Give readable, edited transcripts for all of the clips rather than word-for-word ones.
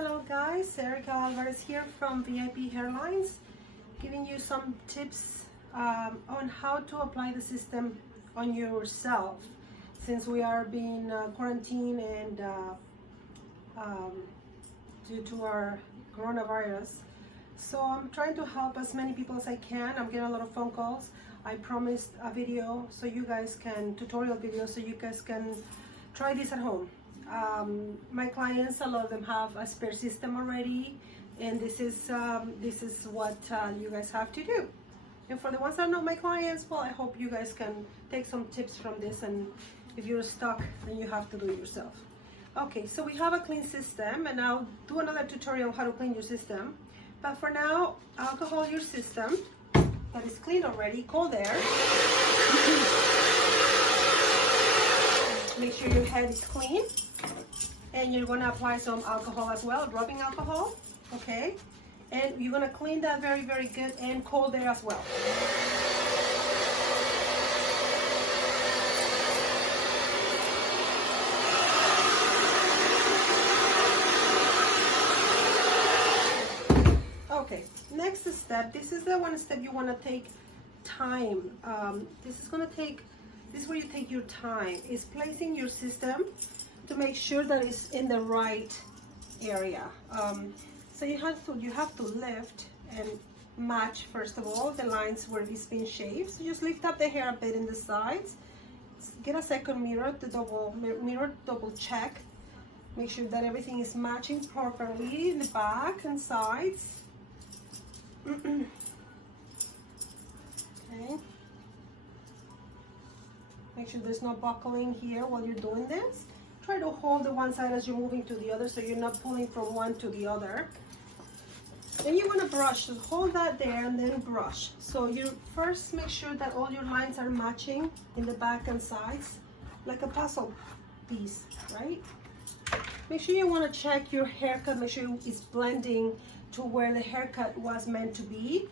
Hello guys, Erica Alvarez here from VIP Hairlines, giving you some tips on how to apply the system on yourself since we are being quarantined and due to our coronavirus. So I'm trying to help as many people as I can. I'm getting a lot of phone calls. I promised a video so you guys can, tutorial video, so you guys can try this at home. My clients, a lot of them have a spare system already, and this is what you guys have to do. And for the ones that are not my clients, well, I hope you guys can take some tips from this, and if you're stuck, then you have to do it yourself. Okay, so we have a clean system, and I'll do another tutorial on how to clean your system. But for now, alcohol your system that is clean already. Go there. Make sure your head is clean. And you're going to apply some alcohol as well, rubbing alcohol, okay? And you're going to clean that very, very good and cold there as well. Okay, next step, this is the one step you want to take time. This is where you take your time, is placing your system to make sure that it's in the right area. So you have to lift and match, first of all, the lines where it's been shaved. So just lift up the hair a bit in the sides. Get a second mirror to double check. Make sure that everything is matching properly in the back and sides. Okay. Make sure there's no buckling here while you're doing this. Try to hold the one side as you're moving to the other so you're not pulling from one to the other. Then you want to brush, so hold that there and then brush. So you first make sure that all your lines are matching in the back and sides, like a puzzle piece, right? Make sure you want to check your haircut, make sure it's blending to where the haircut was meant to be.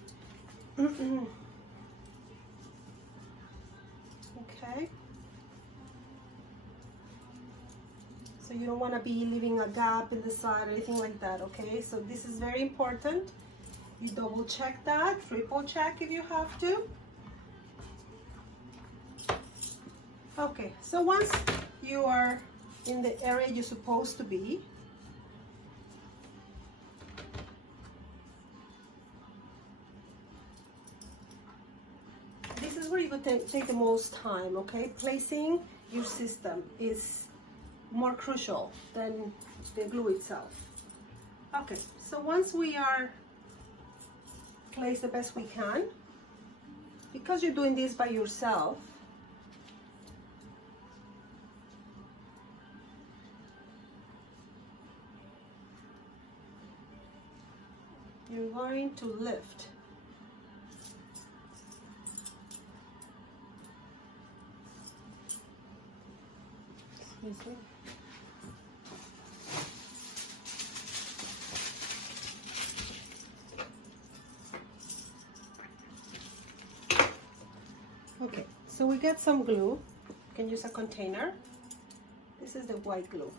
Okay. So you don't want to be leaving a gap in the side or anything like that, okay? So this is very important. You double check that, triple check if you have to. Okay, so once you are in the area you're supposed to be, this is where you take the most time, okay? Placing your system is more crucial than the glue itself. Okay, so once we are placed the best we can, because you're doing this by yourself, you're going to lift. Excuse me. Okay, so we get some glue. You can use a container. This is the white glue.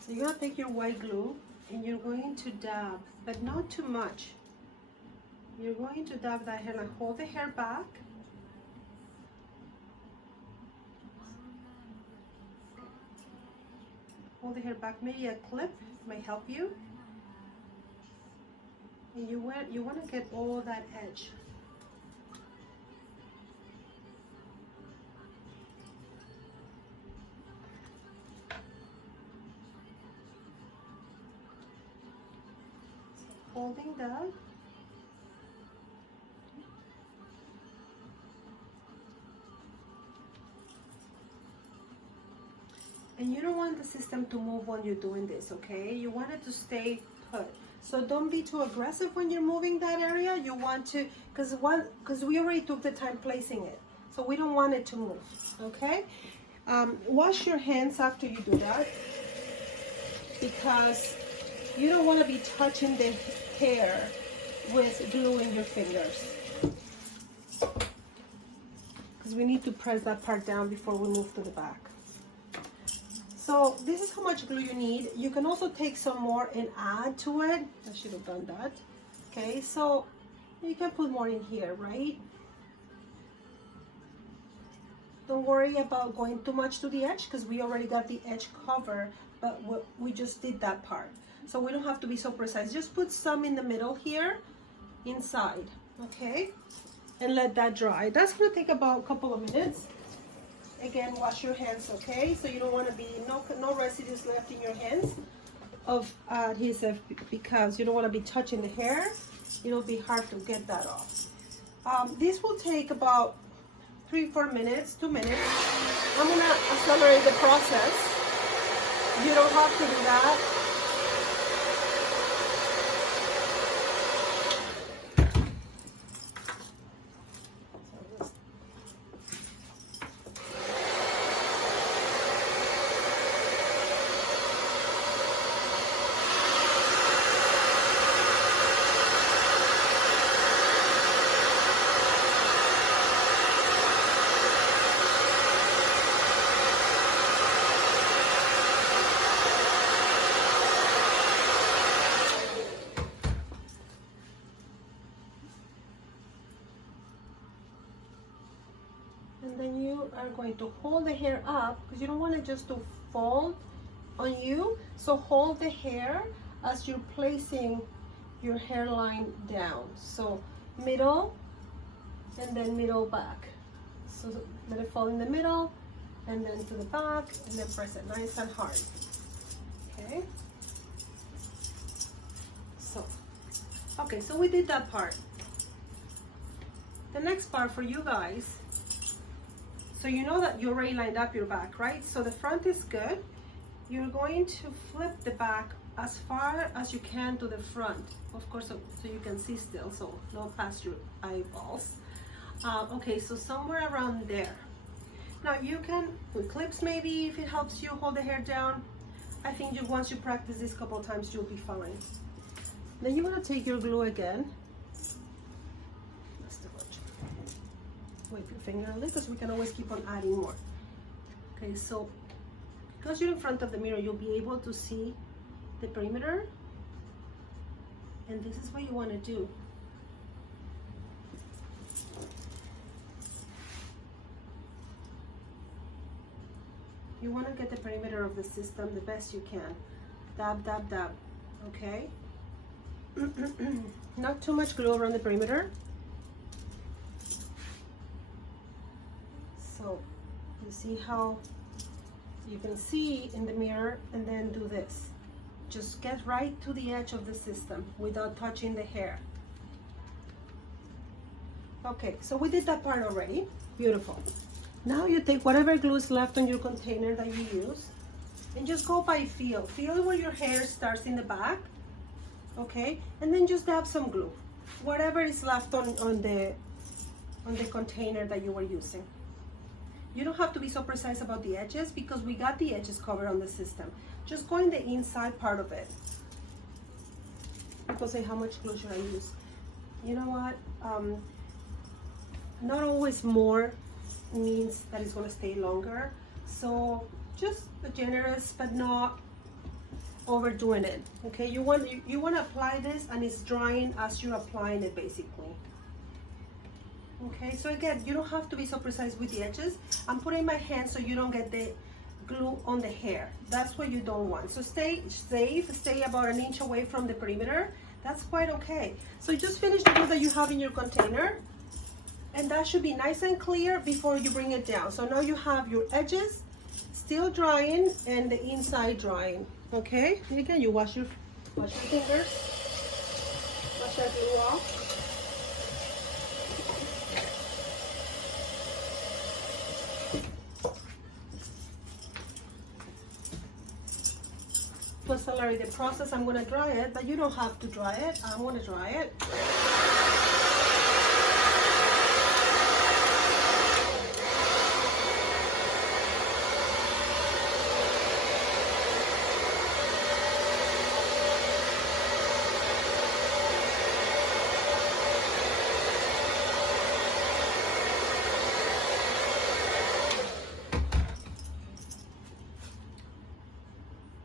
So you're going to take your white glue and you're going to dab, but not too much. You're going to dab that hair and hold the hair back. Hold the hair back, maybe a clip may help you. And you want to get all that edge. Holding that. And you don't want the system to move when you're doing this, okay? You want it to stay put. So don't be too aggressive when you're moving that area. You want to, because we already took the time placing it. So we don't want it to move, okay? Wash your hands after you do that, because you don't want to be touching the hair with glue in your fingers. Because we need to press that part down before we move to the back. So So this is how much glue you need. You can also take some more and add to it. I should have done that. Okay, so you can put more in here, right? Don't worry about going too much to the edge because we already got the edge covered, but we just did that part. So we don't have to be so precise. Just put some in the middle here, inside, okay? And let that dry. That's gonna take about a couple of minutes. Again, wash your hands, okay? So you don't wanna be, no residues left in your hands of adhesive because you don't wanna be touching the hair. It'll be hard to get that off. This will take about 3-4 minutes, 2 minutes. I'm gonna accelerate the process. You don't have to do that. And then you are going to hold the hair up because you don't want it just to fall on you. So hold the hair as you're placing your hairline down. So middle and then middle back. So let it fall in the middle and then to the back and then press it nice and hard. Okay. So, okay, so we did that part. The next part for you guys. So you know that you already lined up your back, right? So the front is good. You're going to flip the back as far as you can to the front, of course, so you can see still, so not past your eyeballs. Okay, so somewhere around there. Now you can, with clips maybe, if it helps you hold the hair down. I think once you practice this a couple of times, you'll be fine. Then you want to take your glue again. Wipe your finger a little because we can always keep on adding more. Okay, so because you're in front of the mirror, you'll be able to see the perimeter, and this is what you want to do. You want to get the perimeter of the system the best you can. Dab, dab, dab. Okay. Not too much glue around the perimeter. So you see how you can see in the mirror, and then do this. Just get right to the edge of the system without touching the hair. Okay, so we did that part already. Beautiful. Now you take whatever glue is left on your container that you use and just go by feel. Feel where your hair starts in the back, okay? And then just dab some glue. Whatever is left on the container that you were using. You don't have to be so precise about the edges because we got the edges covered on the system. Just go in the inside part of it. People say, how much glue should I use? You know what? Not always more means that it's going to stay longer. So just generous, but not overdoing it. Okay, you want to apply this, and it's drying as you're applying it, basically. Okay, so again, you don't have to be so precise with the edges. I'm putting my hand so you don't get the glue on the hair. That's what you don't want. So stay safe, stay about 1 inch away from the perimeter. That's quite okay. So just finish the glue that you have in your container, and that should be nice and clear before you bring it down. So now you have your edges still drying and the inside drying. Okay, and again, you wash your fingers, wash that glue off. To accelerate the process, I'm going to dry it, but you don't have to dry it. I want to dry it.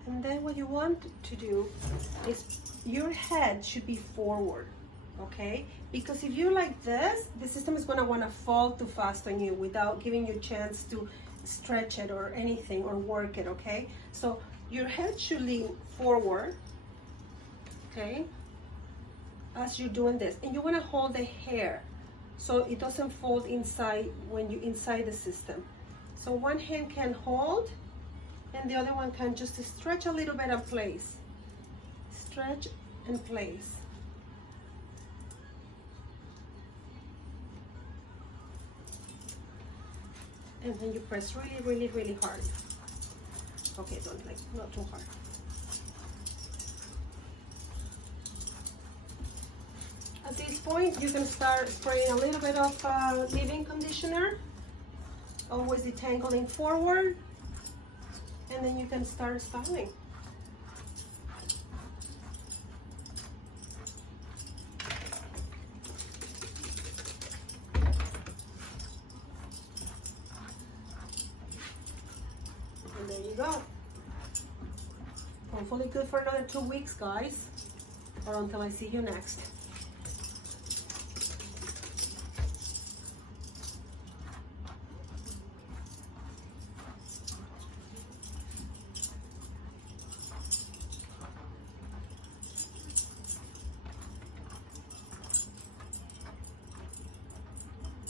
And then what you want to do is your head should be forward, okay? Because if you're like this, the system is gonna wanna fall too fast on you without giving you a chance to stretch it or anything or work it, okay? So your head should lean forward, okay? As you're doing this, and you wanna hold the hair so it doesn't fold inside when you're inside the system. So one hand can hold, and the other one can just stretch a little bit and place. Stretch and place. And then you press really, really, really hard. Okay, don't like, not too hard. At this point, you can start spraying a little bit of leave-in conditioner. Always detangling forward. And then you can start styling. And there you go. Hopefully good for another 2 weeks, guys. Or until I see you next.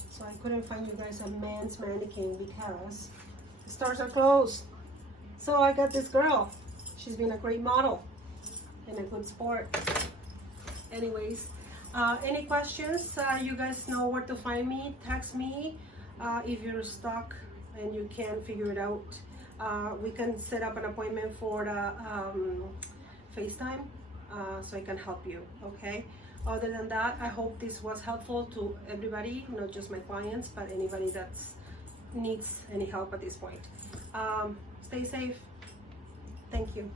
So I couldn't find you guys a men's mannequin because the stores are closed. So I got this girl. She's been a great model and a good sport. Anyways, any questions? You guys know where to find me. Text me if you're stuck and you can't figure it out. We can set up an appointment for the FaceTime so I can help you, okay? Other than that, I hope this was helpful to everybody, not just my clients, but anybody that needs any help at this point. Stay safe. Thank you.